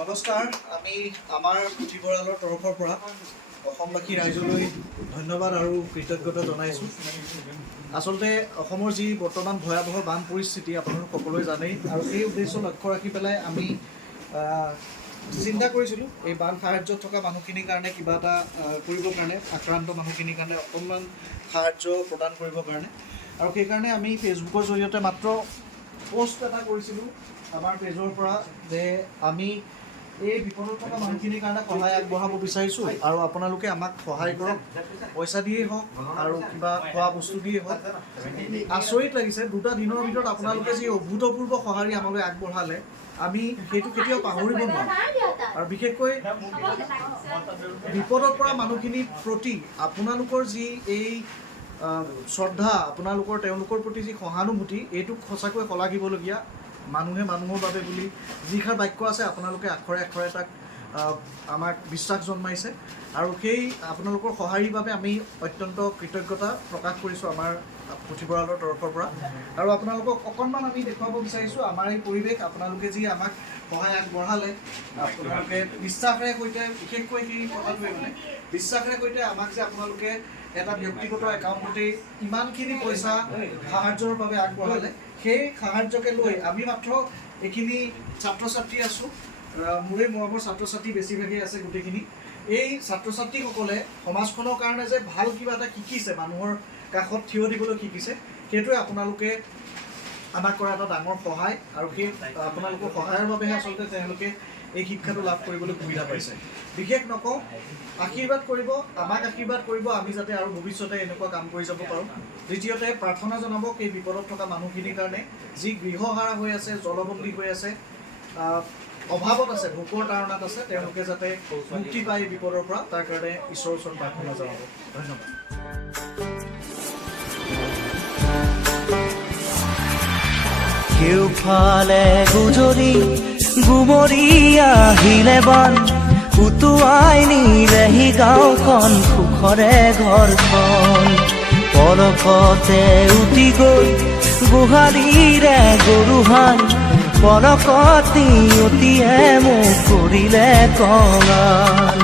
নমস্কাৰ, আমি আমাৰ পুথিভঁৰালৰ তৰফৰ পৰা অসমবাসী ৰাইজলৈ ধন্যবাদ আৰু কৃতজ্ঞতা জনাইছোঁ। আচলতে অসমৰ যি বৰ্তমান ভয়াৱহ বান পৰিস্থিতি আপোনালোক সকলোৱে জানেই, আৰু এই উদ্দেশ্য লক্ষ্য ৰাখি পেলাই আমি চিন্তা কৰিছিলোঁ এই বান সাহায্যত থকা মানুহখিনিৰ কাৰণে কিবা এটা কৰিবৰ কাৰণে, আক্ৰান্ত মানুহখিনিৰ কাৰণে অকণমান সাহায্য প্ৰদান কৰিবৰ কাৰণে। আৰু সেইকাৰণে আমি ফেচবুকৰ জৰিয়তে মাত্ৰ পোষ্ট এটা কৰিছিলোঁ আমাৰ পেজৰ পৰা যে আমি এই বিপদত থকা মানুহখিনিৰ কাৰণে সহায় আগবঢ়াব বিচাৰিছোঁ, আৰু আপোনালোকে আমাক সহায় কৰক, পইচা দিয়েই হওক আৰু কিবা খোৱা বস্তু দিয়েই হওক। আচৰিত লাগিছে, 2টা দিনৰ ভিতৰত আপোনালোকে যি অভূতপূৰ্ব সঁহাৰি আমালৈ আগবঢ়ালে, আমি সেইটো কেতিয়াও পাহৰিব নোৱাৰোঁ। আৰু বিশেষকৈ বিপদত পৰা মানুহখিনিৰ প্ৰতি আপোনালোকৰ যি এই শ্ৰদ্ধা, আপোনালোকৰ তেওঁলোকৰ প্ৰতি যি সহানুভূতি, এইটোক সঁচাকৈ শলাগিবলগীয়া। মানুহে মানুহৰ বাবে বুলি যিষাৰ বাক্য আছে, আপোনালোকে আখৰে আখৰে তাক আমাক বিশ্বাস জন্মাইছে, আৰু সেই আপোনালোকৰ সঁহাৰিৰ বাবে আমি অত্যন্ত কৃতজ্ঞতা প্ৰকাশ কৰিছোঁ আমাৰ পুথিভঁৰালৰ তৰফৰ পৰা। আৰু আপোনালোকক অকণমান আমি দেখুৱাব বিচাৰিছোঁ আমাৰ এই পৰিৱেশ। আপোনালোকে যি আমাক সহায় আগবঢ়ালে, আপোনালোকে বিশ্বাসেৰে সৈতে, বিশেষকৈ সেই কথাটোৱে মানে বিশ্বাসেৰে সৈতে আমাক যে আপোনালোকে এটা ব্যক্তিগত একাউণ্টতেই ইমানখিনি পইচা সাহায্যৰ বাবে আগবঢ়ালে, সেই সাহায্যকে লৈ আমি মাত্ৰ এইখিনি ছাত্ৰ ছাত্ৰী আছোঁ, মোৰেই মৰমৰ ছাত্ৰ ছাত্ৰী বেছিভাগেই আছে গোটেইখিনি। এই ছাত্ৰ ছাত্ৰীসকলে সমাজখনৰ কাৰণে যে ভাল কিবা এটা শিকিছে, মানুহৰ কাষত থিয় দিবলৈ শিকিছে, সেইটোৱে আপোনালোকে আমাক কৰা এটা ডাঙৰ সহায়। আৰু সেই আপোনালোকৰ সহায়ৰ বাবেহে আচলতে তেওঁলোকে এই শিক্ষাটো লাভ কৰিবলৈ সুবিধা পাইছে। বিশেষ নকওঁ, আশীৰ্বাদ কৰিব, আমাক আশীৰ্বাদ কৰিব, আমি যাতে আৰু ভৱিষ্যতে এনেকুৱা কাম কৰি যাব পাৰোঁ। দ্বিতীয়তে প্ৰাৰ্থনা জনাব সেই বিপদত থকা মানুহখিনিৰ কাৰণে, যি গৃহহাৰা হৈ আছে, জলবন্দী হৈ আছে, অভাৱত আছে, ভোকৰ তাৰণাত আছে, তেওঁলোকে যাতে মুক্তি পায় এই বিপদৰ পৰা, তাৰ কাৰণে ঈশ্বৰৰ ওচৰত প্ৰাৰ্থনা জনাব। ধন্যবাদ। কেউফালে গুজৰি গুমৰি আহিলে বান, উটুৱাই নিলেহি গাঁওখন, সুখৰে ঘৰখন। পলকতে উটি গৈ গোহালিৰে গৰুহাল, পলকত নিয়তিয়ে মোক কৰিলে কঙাল।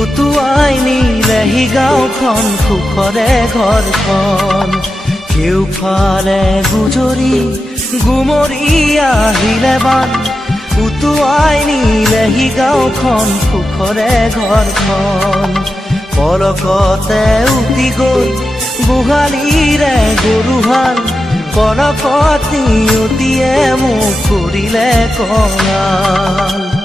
উটুৱাই নিলেহি গাঁওখন, সুখৰে ঘৰখন। কেউফালে গুজৰি গুমৰি আহিলে বান, উটুৱাই নিলেহি গাঁওখন, সুখৰে ঘৰখন। পলকতে উটি গৈ গোহালিৰে গৰুহাল, পলকত নিয়তিয়ে মোক কৰিলে কঙাল।